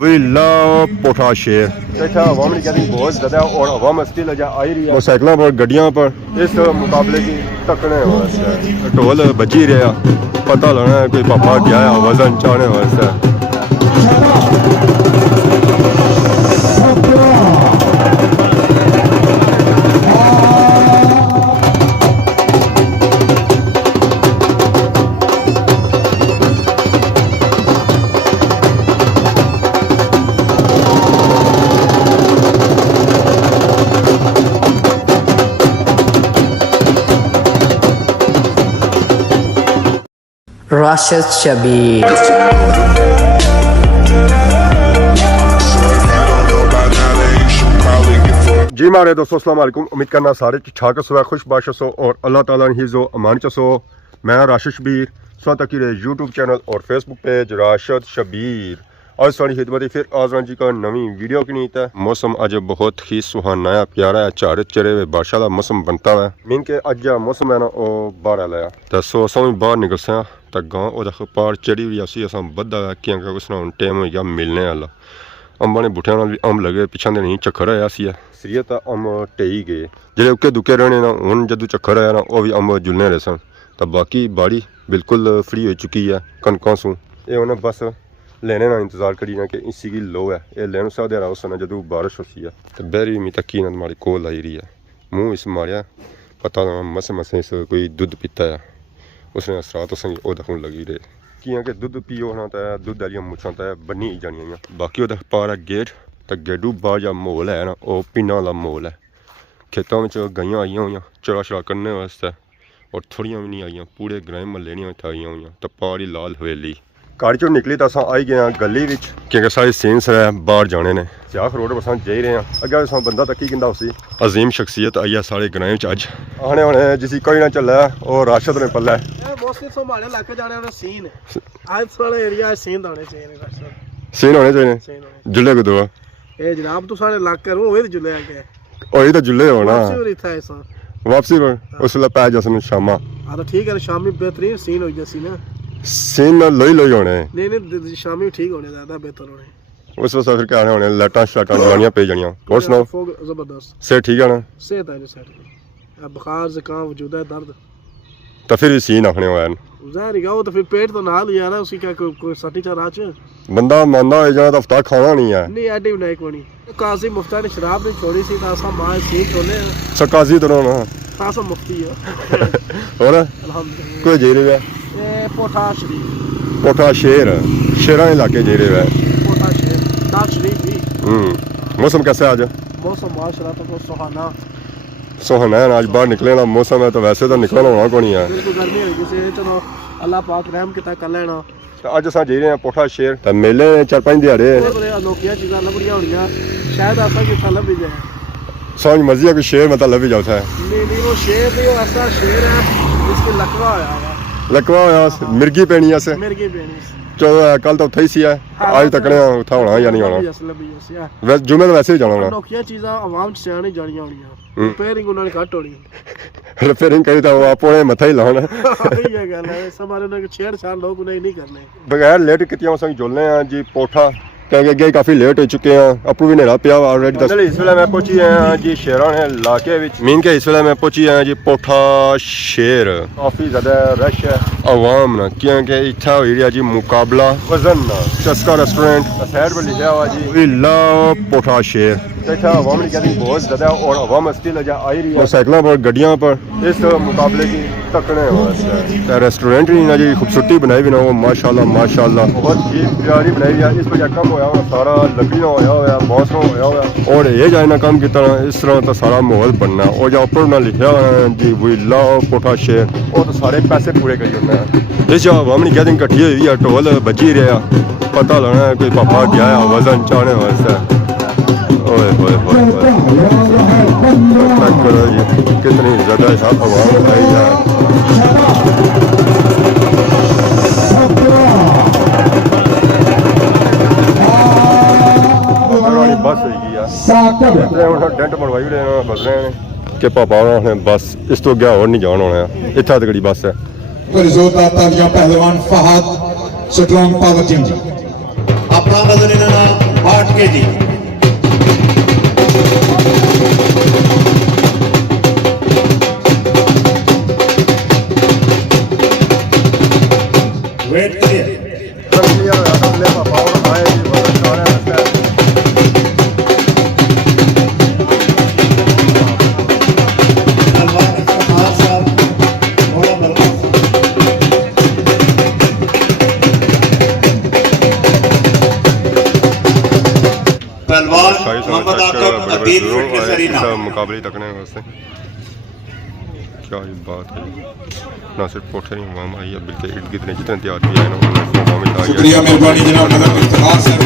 We love पोठा शेर। अच्छा अवाम की गैदरिंग बहुत ज़्यादा है और अवाम स्टिल आई रही है मोटरसाइकिलों पर गाड़ियों पर इस मुकाबले की तकने वास्ते ढोल बजी रहा पता लगना है कोई पापा गया है वजन चाहने वास्ते। Rashid Shabir. जी मारे दोस्तों अस्सलाम वालेकुम। उम्मीद करना सारे ठीक सो खुश बाशो और अल्लाह ताला हिज़ो अमान चसो। मैं राशिद शबीर स्वतः की यूट्यूब चैनल और फेसबुक पेज राशिद शबीर आज सारी खिदमत फिर आजमान जी का नवी वीडियो की नीत है। मौसम अज बहुत ही सुहाना है प्यारा है चारे चरे हुए बादशाह का मौसम बनता है मीन के अज मौसम है ना वो बाहर लाया तो सो असा भी बाहर निकल सा तो गांव वो पार चढ़ी हुई असी असा बदा है क्योंकि उसने हम टाइम हो गया मिलने वाला अंबा ने बूटिया भी अंब लगे पिछा दिन चक्कर आया सीरीत तो अंब टेई गए जो उके दुके रहने ना हूँ जदों चक्कर आया ना वह भी अंब जुलने रहे सन तो बाकी बाड़ी बिल्कुल फ्री हो चुकी है कणकों सू ये उन्हें बस लेने ना इंतजार करी ना कि इसी की लो है ये लेन सकते रहा उस जो बारिश होती है तो बहरी मी तकी ना माड़ी कोल आई रही है मुँह इस मारिया पता ना मस मस इस कोई दुध पीता है उसने असरात उस देखने लगी रहे कि दुध पियो ना तो दुध वाली मुछा तो बनी जानिया बाकी वो पार गेट तो गेडू बाहर जो माहौल है ना वो पिंडा वाला माहौल है खेतों में गाइयाँ आई हुई चरा शरा करने वास्ते और थोड़िया भी नहीं आई पूरे ग्राम महल्ले नहीं आई हुई तो पार ही लाल हवेली घर चो निकली तो असा आई गए गली क्योंकि सारे सीन्स है बाहर जाने ने सियाख रोड पर अस जाई रहे हैं अगर अस बंदा तकी कहता उसी अजीम शख्सियत आई है सारे ग्राम अज आने होने जिसी कोई ना चला और राशिद ने पल्ला सीन होने चाहिए जुले को दो जनाब तू सारे इलाके रू जुले आके वही तो जुले होना वापसी पर उस वेले पै जसन शामा हां तो ठीक है शामी बेहतरीन सीन हो जैसी ना सीन ना लोई लोई होने नहीं शामी ठीक होने ज्यादा बेहतर होने उस वक्त फिर क्या होने लाटा शाटा दवाइयां पे जानियां और सुनाओ जबरदस्त से ठीक है ना सेहत है जो सेहत अब बुखार जुकाम वजूद है दर्द तो फिर सीन आखने हुआ है ज़ाहिर है वो तो फिर पेट तो नाल ही आ रहा है उसकी क्या कोई सटी चार आज बंदा मानदा हो जाना तो अफ्तार खाना नहीं है नहीं एडी नहीं कोनी काजी मुफ्ता ने शराब नहीं छोड़ी सी तासा मां सीन तोले सकाजी दोनों ना तासा मुफ्ती है और अल्हम्दुलिल्लाह कोई जेरे है ये पोठा शरीफ पोठा शेर शेरा इलाके जेरे है पोठा शेर नाग शरीफ भी मौसम कैसा है आज मौसम माशाल्लाह तो सुहाना सोहना है आज बाहर निकले ना मौसम है तो वैसे तो निकलना होना को नहीं है बिल्कुल गर्मी हो गई चलो अल्लाह पाक रहम किता कर लेना तो अज अस जी रहे हैं पोठा शेर तो मेले 4-5 दिहाड़े अनोखियां चीज़ां लभड़ियां होनियां शायद ऐसा कि था लभी जाए समझ मर्जी है कि शेर मतलब लभी जाता है नहीं वो शेर नहीं वो ऐसा शेर है जिसके लकवा होया लकवा होया मिर्गी पेनी ऐसे मिर्गी पेनी चलो कल तो उठा ही सी है आज तक उठा होना या नहीं होना वैसे जुमे तो वैसे ही जाना होना अनोखियां चीज़ां आवाम सियाणी जानियां होनियां रिपेयरिंग उन्होंने घट होनी रिपेयरिंग करी तो आप मथा ही लाना ये गल है हमारे उन्हें छेड़छाड़ लोग उन्हें नहीं करने बगैर लेट कितियां असां जुलने हैं जी पोठा क्योंकि अगे काफ़ी लेट हो चुके हैं अपू भी नेड़ा पिया ऑलरेडी दस इस वे मैं पहुंची हैं जी शेराने इलाके मीन के इस वे मैं पहुंची हैं जी पोठा शेर काफ़ी ज़्यादा रश है आवाम ना क्योंकि इतना हो रहा जी मुकाबला वजन चस्का रेस्टोरेंट साइड पर लिखा हुआ जी वी लव पोठा शेर अच्छा अवाम की गैदरिंग बहुत ज़्यादा और अवाम स्टिल आई रही है साइकिलों पर गाड़ियों पर इस मुकाबले की तकने वास्ते रेस्टोरेंट भी ना जी खूबसूरती बनाई भी ना वो माशाल्लाह बहुत ही प्यारी बनाई है इस वजह कम होया सारा लकड़ी होया बांस होया और ये जाए ना काम की तरह इस तरह तो सारा माहौल बनना और जो ऊपर ना लिखा है जी वी लव पोठा शेर वो तो सारे पैसे पूरे करी होने इस जो अवाम की गैदरिंग कट्ठी हुई है ढोल बजी रहा पता लगना है कोई पापा गया है वजन चाहने वास्ते ओए होए होए करो जी कितनी ज़्यादा आवाम आई है बस डेंट बनवाई बस रहे हैं कि पापा ने बस इस तो अगे और नहीं जाना होना इतना तगड़ी बस है पहलवान फहद स्ट्रॉन्ग पावर जिम अपना kg. Weight clear. क्लियर होया अगले पापा और आए जी बड़ा सारे रस्ते पहलवान इफ्तिखार साहब घोड़ा बलवा पहलवान मोहम्मद आकब अतीत फिटनेस अरीना मुकाबले तकने वास्ते क्या ही बात है ना सिर्फ कोठे नहीं हुआ आई है बल्कि इर्द गिर्द ने जितने तैयार किया है ना उन्होंने मौका मिला है शुक्रिया मेहरबानी जनाब नगर इफ्तिखार साहब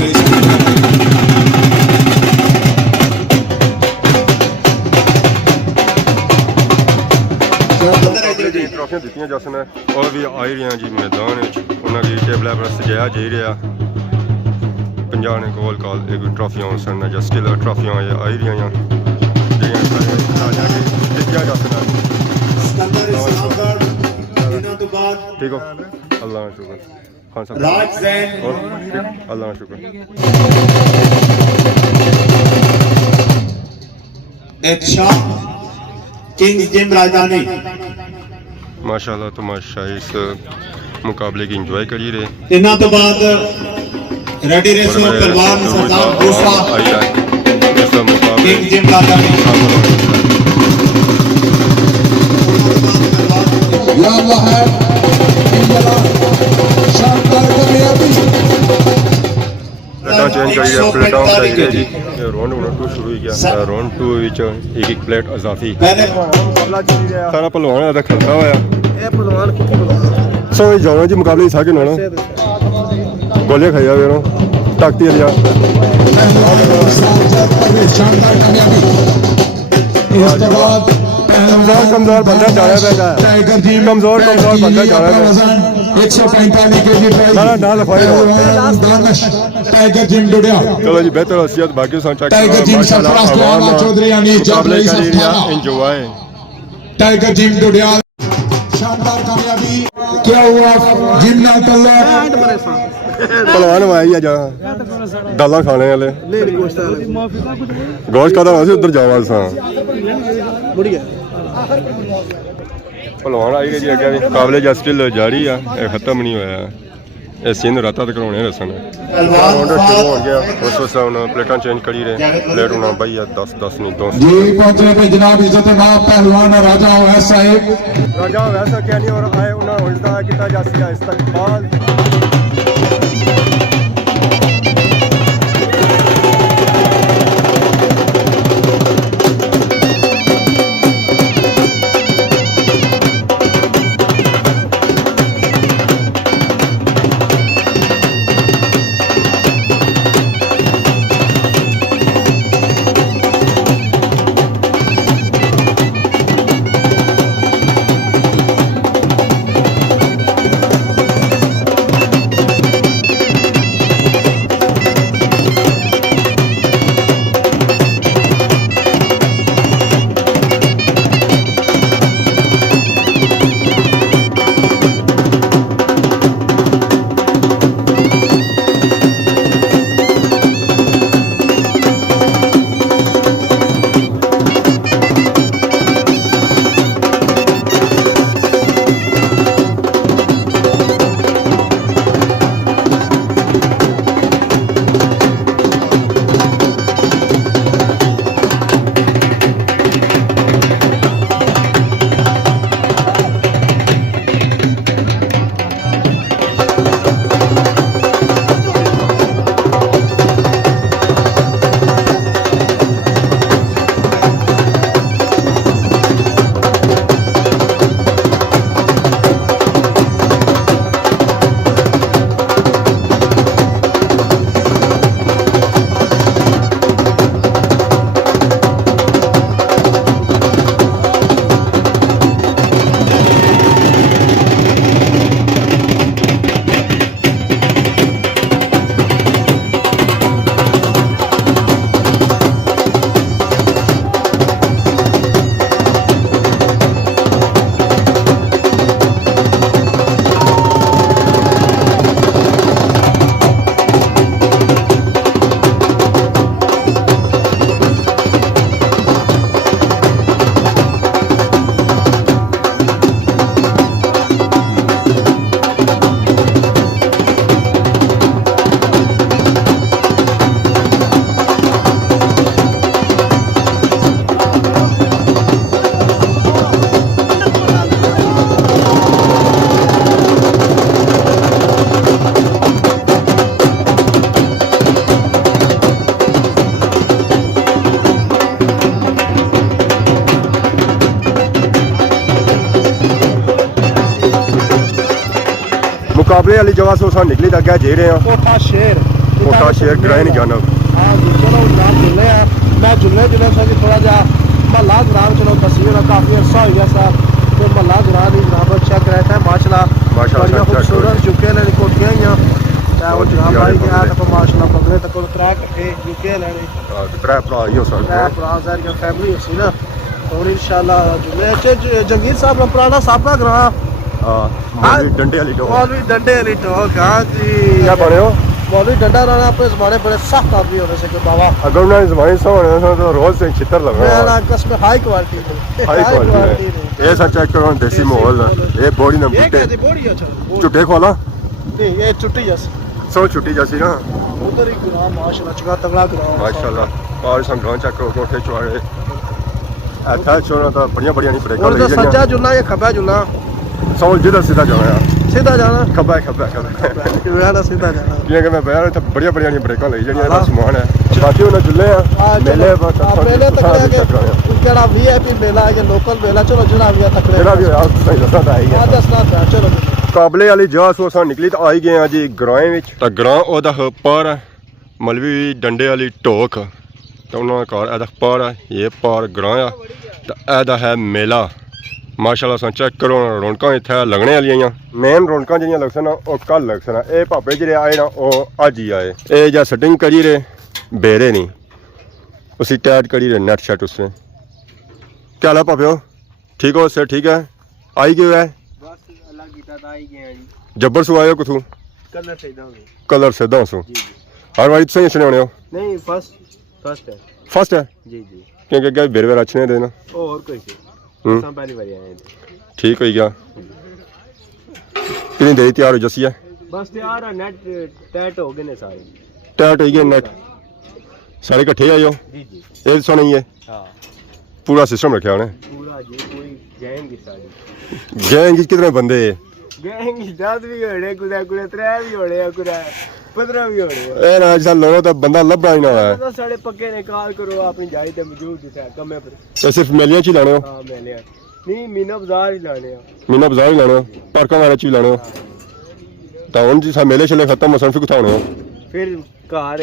ट्रॉफियां दित्तियां जा सन और भी आई रही जी मैदान उन्होंने टेबल पर सजाया जा रहा पंजाब ने गोल काल एक ट्रॉफियां सन या स्टिल ट्रॉफियां आई रही दित्तियां जा सन सिकंदर इस्लामगढ़ दिनों तो बाद ठीक हो अल्लाह का शुक्र खान साहब राज जैन और अल्लाह का शुक्र एक शाह किंग्स जिम राजधानी माशाल्लाह तो माशा इस मुकाबले की इंजॉय करी रहे दिनों तो बाद रेडी रेसो पहलवान सरदार दूसरा आई है इस मुकाबले किंग्स जिम राजधानी या अल्लाह है शानदार कामयाबी प्लेटा चेंज करी है प्लेटा चाहिए जी ये राउंड 2 शुरू हो गया राउंड 2 विच एक प्लेट इजाफी पहले ਮੁਕਾਬਲਾ ਚੱਲੀ ਰਿਹਾ सारा पहलवान ਦਾ ਖਲਦਾ ਹੋਇਆ ਇਹ ਪਹਿਲਵਾਨ ਕਿੱਥੇ ਪਹਿਲਵਾਨ ਸੋ ਜਾਣਾ ਜੀ ਮੁਕਾਬਲੇ ਸਾਕੇ ਨਾਲ ਗੋਲੀਆਂ ਖਾਇਆ ਵੇਰੋ ਤਾਕਤੀ ਲਿਆ शानदार कामयाबी इस के बाद कमजोर बंदा जाया पैगा टाइगर जी कमजोर बंदा जाया पैगा 145 kg ना ना लफाई दानिश टाइगर जिम डुडिया चलो जी बेहतर हसीयत बाकी सन चेक टाइगर जिम सरफराज कुमार चौधरी यानी मुकाबले जबरई करी रहा सफारा एंजॉय टाइगर जिम डुडिया शानदार कामयाबी क्या हुआ जिम ना तल्ला ਬੜੇ ਸਾਂ पहलवान आया जा दाल खाने वाले ਲੇਟ ਗੋਸ਼ਤ ਵਾਲੇ गोश्त का वैसे उधर जावा सा ਮੁੜ ਗਿਆ पहलवान आई जी अगे मुकाबले जा स्टिल जारी है ये खत्म नहीं होया ये सिंध राता तक कराने रसन राउंड शुरू हो गया उस वक्त उन प्लेटा चेंज करी रहे प्लेट होना भाई 10 नहीं 2 जी पहुंचे पे जनाब इज्जत मां पहलवान राजा ओवैस साहिब राजा वैसा क्या नहीं और आए उन्होंने उल्टा किया जा इस्तकबाल मुकाबले वाली जगह से उस निकली तो अगे जे रहे हैं कोठा शेर कोटा शेर ग्रैंड जानब हाँ जी चलो जनाब जुले हैं मैं जुले से जी थोड़ा जा महला जनाब चलो तस्वीर काफ़ी अर्सा हो गया सा तो महला जनाब ही जनाब चेक रहता है माशाल्लाह माशाल्लाह खूबसूरत झुके लेने कोठियाँ ही हैं वो जनाब भाई गया तो माशाल्लाह बगले तक त्रै कट्ठे झुके लेने त्रै भरा ही हो सकते हैं भरा सारी फैमिली सी ना और इंशाल्लाह जुले जंगीर साहब का पुराना सापा ग्रां मौलवी डंडे वाली टोक मौलवी डंडे वाली टोक हाँ जी क्या बने हो मौलवी डंडा राना अपने ज़माने बड़े सख्त आदमी होने से कि बाबा अगर उन्होंने जमानी समझ तो रोज से छितर लगा मैं कसम हाई क्वालिटी हाई क्वालिटी ये सच चेक करो देसी माहौल ये बॉडी ना ये बुट्टे कैसी बॉडी अच्छा झुट्टे खोला नहीं ये छुट्टी जैसे सो छुट्टी जैसी ना उधर ही गुनाह माशाल्लाह चुका तगड़ा गुनाह माशाल्लाह और संग्राम चेक करो कोठे चुआड़े ऐसा छोरा तो बढ़िया नहीं ब्रेक और तो सज्जा जुलना या खब्बा जुलना सो जिधर सीधा जाना यार सीधा जाना खब्बा ना सीधा जाना क्योंकि मैं बयान तो बढ़िया ब्रेक लई जड़ियां दा समान है बाकी उन्हें जुल्ले हैं मेले बस मेले तक केड़ा वीआईपी मेला है लोकल मेला चलो जड़ा भी तकड़े जेड़ा भी यार सही दसना तो आई हां दसना था चलो मुकाबले वाली जगह सो असां निकली तो आई गए हैं जी ग्रां विच तो ग्रां ओदा पर मलवी डंडे वाली ढोक तो उन्होंने घर एदा पर ये पार ग्रां आ तो एदा है मेला माशाल्लाह सा चेक करो रौनक इत्थे लगने वाली मेन रौनक जिहड़ियां लगसन वो कल लगसन ये भापे जेह्ड़े आए ना वो अज ही आए ये जा सटिंग करी रहे बेरे नहीं उसी टाइट करी रहे नेट शेट उसने क्या हाल है भापे हो ठीक हो सर ठीक है आई गए है जब्बर सु आए हो कुथू कलर से दो हर बारी तुसें अच्छे होने हो नहीं फर्स्ट फर्स्ट है जी जी क्योंकि अगे बेर बेर अच्छे देना और कोई पहली बार आए ठीक हो गया कितनी देरी तैयार हो जसी है बस यार नेट टैट हो गए ने सारे टैट हो गए नेट सारे इकट्ठे आए हो जी जी ये सो नहीं है हां पूरा सिस्टम रखा उन्हें पूरा जी कोई गैंग की सारी गैंग कितने बंदे गैंग की 10 भी होड़े कुदा 3 भी होड़े कुदा 15 भी होड़े ए ना जैसा लोगों तो बंदा लभा ही ना है तो साढ़े पक्के ने कॉल करो अपनी जाई ते मौजूद है कमे पर ये सिर्फ मेलियां च ही लाने हो हां मैंने नहीं मीना बाजार ही लाने मीना बाजार ही लाने हो पार्कों वाले च ही लाने हो तो उन जी मेले चले खत्म मसन फिर कुछ होने हो फिर घर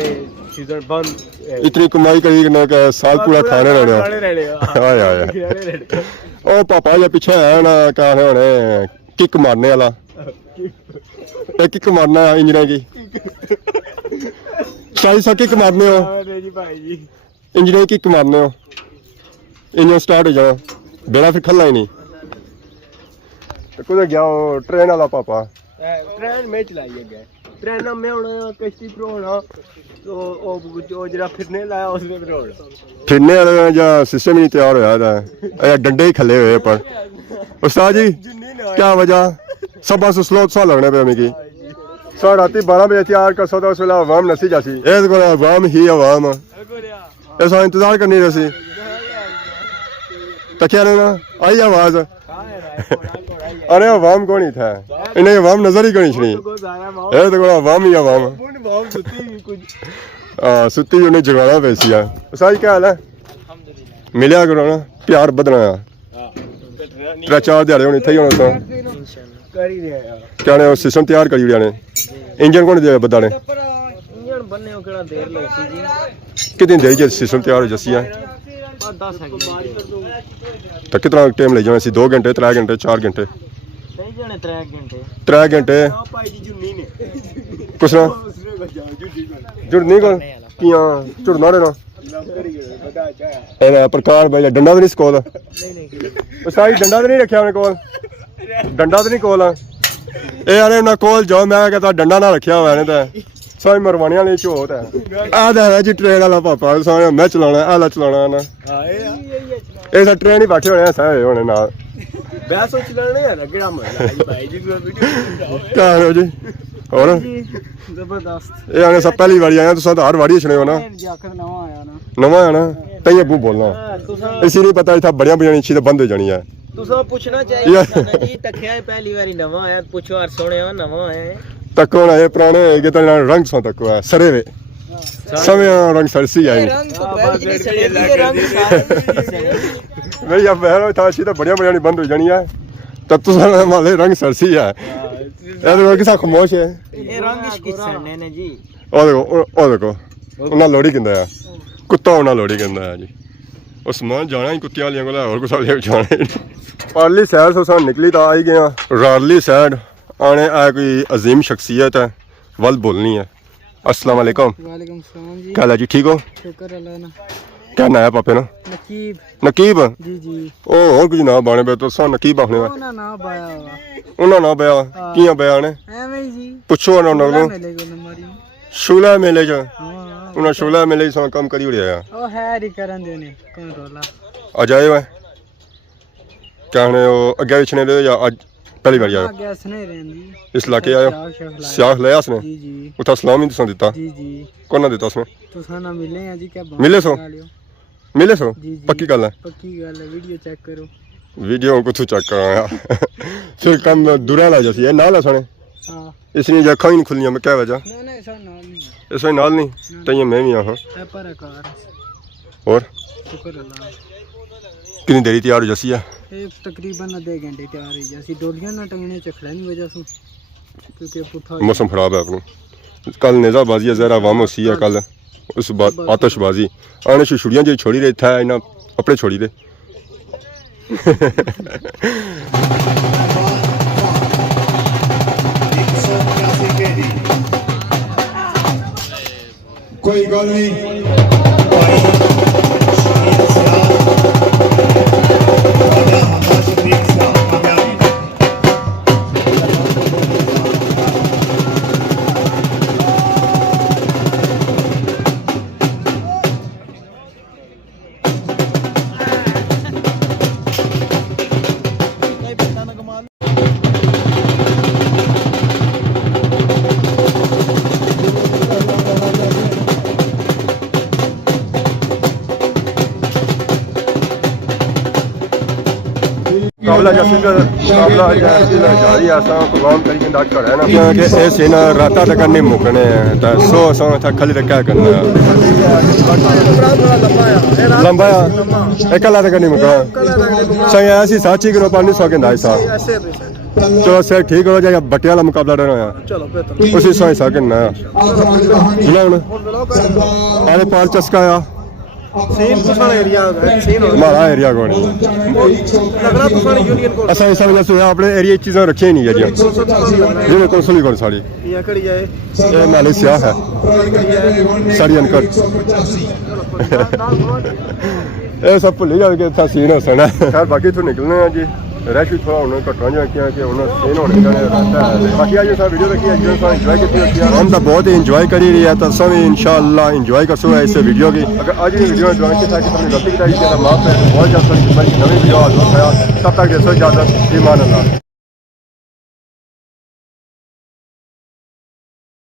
सीजन बंद इतनी कमाई करी कि साल पूरा खाने रहने हाय हाय ओ पापा ये पीछे है ना क्या होने किक मारने वाला किक मारना इंजन की साई सा किक मारने हो जी भाई जी इंजन किक मारने हो इंजन स्टार्ट हो जाओ बेड़ा फिर खल्ला ही नहीं तो कुछ गया ट्रेन वाला पापा ट्रेन में चलाई है ट्रेन में होना कश्ती पर होना तो वो जरा फिरने लाया उसमें फिर होना फिरने वाला या सिस्टम ही नहीं तैयार होया था डंडे ही खले हुए पर उस्ताद जी क्या वजह सब बस स्लो सा लगने पे मिगी सर रात 12 बजे तैयार कर सकता उस वेला आवाम नसी जासी इस को आवाम ही आवाम ऐसा इंतजार करनी रही तो क्या लेना आई आवाज अरे आवाम कौन ही था इन्हें आवाम नजर ही कहीं नहीं ये तो आवाम ही आवाम सुती उन्हें जगाना पैसी है सारी क्या हाल है मिलिया करो ना प्यार बदना त्रै चार दिहाड़े होने इत्थे ही होना क्या ने सिस्टम तैयार करी ओड़िया ने इंजन कौन दिया बदा ने इंजन बनने को केड़ा देर लगसी जी कितनी देर के सिस्टम तैयार हो जसी है 10 तो कितना टाइम लग जाना सी 2 घंटे 3 घंटे 4 घंटे नहीं जाने 3 घंटे 3 घंटे भाई जी जुन्नी ने कुछ ना जुड़ नहीं कर किया जुड़ना रहना ए प्रकार भाई डंडा तो नहीं स्कोल नहीं सारी डंडा तो नहीं रखा उन्हें कोल डंडा तो नहीं कोल ए यार ना कोल जाओ मैं कहता डंडा ना रखा हुआ ने तो सारी मरवाने वाली झोट है आ जी ट्रेन वाला पापा सारे मैं चलाना आला चलाना ना ये ट्रेन ही बैठे होने सारे होने ना बैसो चलाने यार केड़ा मजा भाई जी क्या हो जी और जबरदस्त ये आने सब पहली बारी आया तुसा तो हर बारी सुने हो ना नवा है ना तई अगू बोलना इसी नहीं पता था बढ़िया बढ़िया नीची तो बंद हो जानी है तुसा पूछना चाहिए जी तखया पहली बारी नवा आया पूछो यार सोने नवा है तक होना ये पुराने के तो रंग सो तक है सरे वे समय रंग सरसी आई रंग तो पहले ही सड़े लगे रंग भाई अब बहरो था सी तो बढ़िया बढ़िया बंद हो जानी है तब तो माले रंग सरसी है ਇਹਦੇ ਕਿਸਾ ਖਮੋਸ਼ ਹੈ ਇਹ ਰੰਗਿਸ਼ ਕਿਸਨੇ ਨੇ ਜੀ ਉਹ ਦੇਖੋ ਉਹਨਾਂ ਲੋੜੀ ਕਹਿੰਦਾ ਆ ਕੁੱਤਾ ਉਹਨਾਂ ਲੋੜੀ ਕਹਿੰਦਾ ਆ ਜੀ ਉਸਮਾਨ ਜਾਣਾ ਹੀ ਕੁੱਤਿਆਂ ਵਾਲੀਆਂ ਕੋਲ ਹੋਰ ਕੁਛ ਵਾਲੀਆਂ ਜਾਣਾ ਪਾਰਲੀ ਸਾਈਡ ਤੋਂ ਸਾਨੂੰ ਨਿਕਲੀ ਤਾਂ ਆਈ ਗਏ ਆ ਰਾਰਲੀ ਸਾਈਡ ਆਣੇ ਆ ਕੋਈ ਅਜ਼ੀਮ ਸ਼ਖਸੀਅਤ ਹੈ ਵੱਲ ਬੋਲਣੀ ਹੈ अस्सलाम वालेकुम वालेकुम सलाम जी क्या हाल है जी ठीक हो शुक्र अल्लाह ना क्या नाम है पापे ना नकीब नकीब जी जी ओ और कुछ ना बाने पे तो सा नकीब आखने में ना ना बाया वा ਉਹਨਾਂ ਨਾ ਬਿਆ ਕੀਆਂ ਬਿਆ ਨੇ ਐਵੇਂ ਹੀ ਜੀ ਪੁੱਛੋ ਉਹਨਾਂ ਨੂੰ ਮਿਲੇ ਕੋ ਨੰਬਰੀ ਸ਼ੂਲਾ ਮੇਲੇ ਚ ਹਾਂ ਉਹਨਾਂ ਸ਼ੂਲਾ ਮੇਲੇ ਚ ਕੰਮ ਕਰੀ ਉੜਿਆ ਉਹ ਹੈ ਰੀ ਕਰਨ ਦੇ ਨੇ ਕੌਣ ਰੋਲਾ ਆ ਜਾਏ ਵਾ ਕਹਣੇ ਉਹ ਅੱਗੇ ਵਿਛਣੇ ਦੇ ਜਾਂ ਅੱਜ ਪਹਿਲੀ ਵਾਰ ਆਇਆ ਅੱਗੇ ਹਸਨੇ ਰਹਿੰਦੀ ਇਸ ਇਲਾਕੇ ਆਇਓ ਸਿਆਹ ਲਿਆ ਉਸਨੇ ਜੀ ਜੀ ਉਥਾ ਸਲਾਮ ਹੀ ਤੁਸਾਂ ਦਿੱਤਾ ਜੀ ਜੀ ਕੋਨਾ ਦਿੱਤਾ ਉਸਨੇ ਤੁਸੀਂ ਨਾ ਮਿਲੇ ਆ ਜੀ ਕਿਆ ਮਿਲੇ ਸੋ ਮਿਲੇ ਸੋ ਜੀ ਜੀ ਪੱਕੀ ਗੱਲ ਹੈ ਪੱਕੀ ਗੱਲ ਹੈ ਵੀਡੀਓ ਚੈੱਕ ਕਰੋ ਵੀਡੀਓ ਕੁਛ ਚੈੱਕ ਕਰਾਇਆ ਫਿਰ ਕੰਮ ਦੁਰਾ ਲਾ ਜਸੀ ਇਹ ਨਾਲ ਸਣੇ ਹਾਂ ਇਸ ਨੇ ਜਾਂ ਖਾਈ ਨਹੀਂ ਖੁੱਲੀਆਂ ਮੈਂ ਕਿਹਾ ਵਜਾ ਨਾ ਨਾ ਸਰ ਨਾਲ ਨਹੀਂ ਇਸ ਵੇ ਨਾਲ ਨਹੀਂ ਤਈਆਂ ਮੈਂ ਵੀ ਆਹਾਂ ਹੈ ਪਰ ਕਾਰ ਹੋਰ ਸ਼ੁਕਰ ਅੱਲਾਹ ਕਿੰਨੀ ਦੇਰੀ ਤਿਆਰ ਹੋ ਜਸੀ ਆ ਇਹ ਤਕਰੀਬਨ आधे घंटे तैयार है जैसी डोलियां ना टंगने चखला नहीं वजह से क्योंकि पुठा मौसम खराब है अपनों कल नेजाबाजी है जरा वाम होसी है कल उस बात आतशबाजी आने से छुड़ियां जो छोड़ी रही था इना अपने छोड़ी दे कोई गल नहीं काबला जैसे काबला जैसे जारी आसा प्रोग्राम करी डाक कर है ना कि ऐसे ना राता तक नहीं मुकने तो सो सो था खाली तक क्या करना लंबा एक लाख तक नहीं मुकना सही ऐसी साची करो पानी सौ के दाई सा तो से ठीक हो जाएगा बटिया वाला मुकाबला रहना है चलो बेहतर उसी सौ हिसाब के ना अरे पार चस्का आ सेम तो सारा एरिया है सेम हमारा एरिया कौन है लगना तो सारा यूनियन को असा ऐसा वजह से अपने एरिया चीज़ें रखी ही नहीं है जी ये कौन सी कौन साड़ी ये खड़ी जाए ये नाली स्याह है साड़ी अनकट ये सब भुल जाओ कि इतना सीन हो सकना खैर बाकी तो निकलने हैं जी रश भी थोड़ा उन्होंने घटना जो कि उन्होंने सीन होने का रहता है बाकी आज जो वीडियो देखी है जो इंजॉय की हम तो बहुत ही इंजॉय करी रही है तो सब इंशाल्लाह इंजॉय कर सो है इस वीडियो की अगर आज की वीडियो इंजॉय की था कि हमने गलती की माफ है बहुत जल्द नई वीडियो तब तक जैसे इजाजत ईमान अल्लाह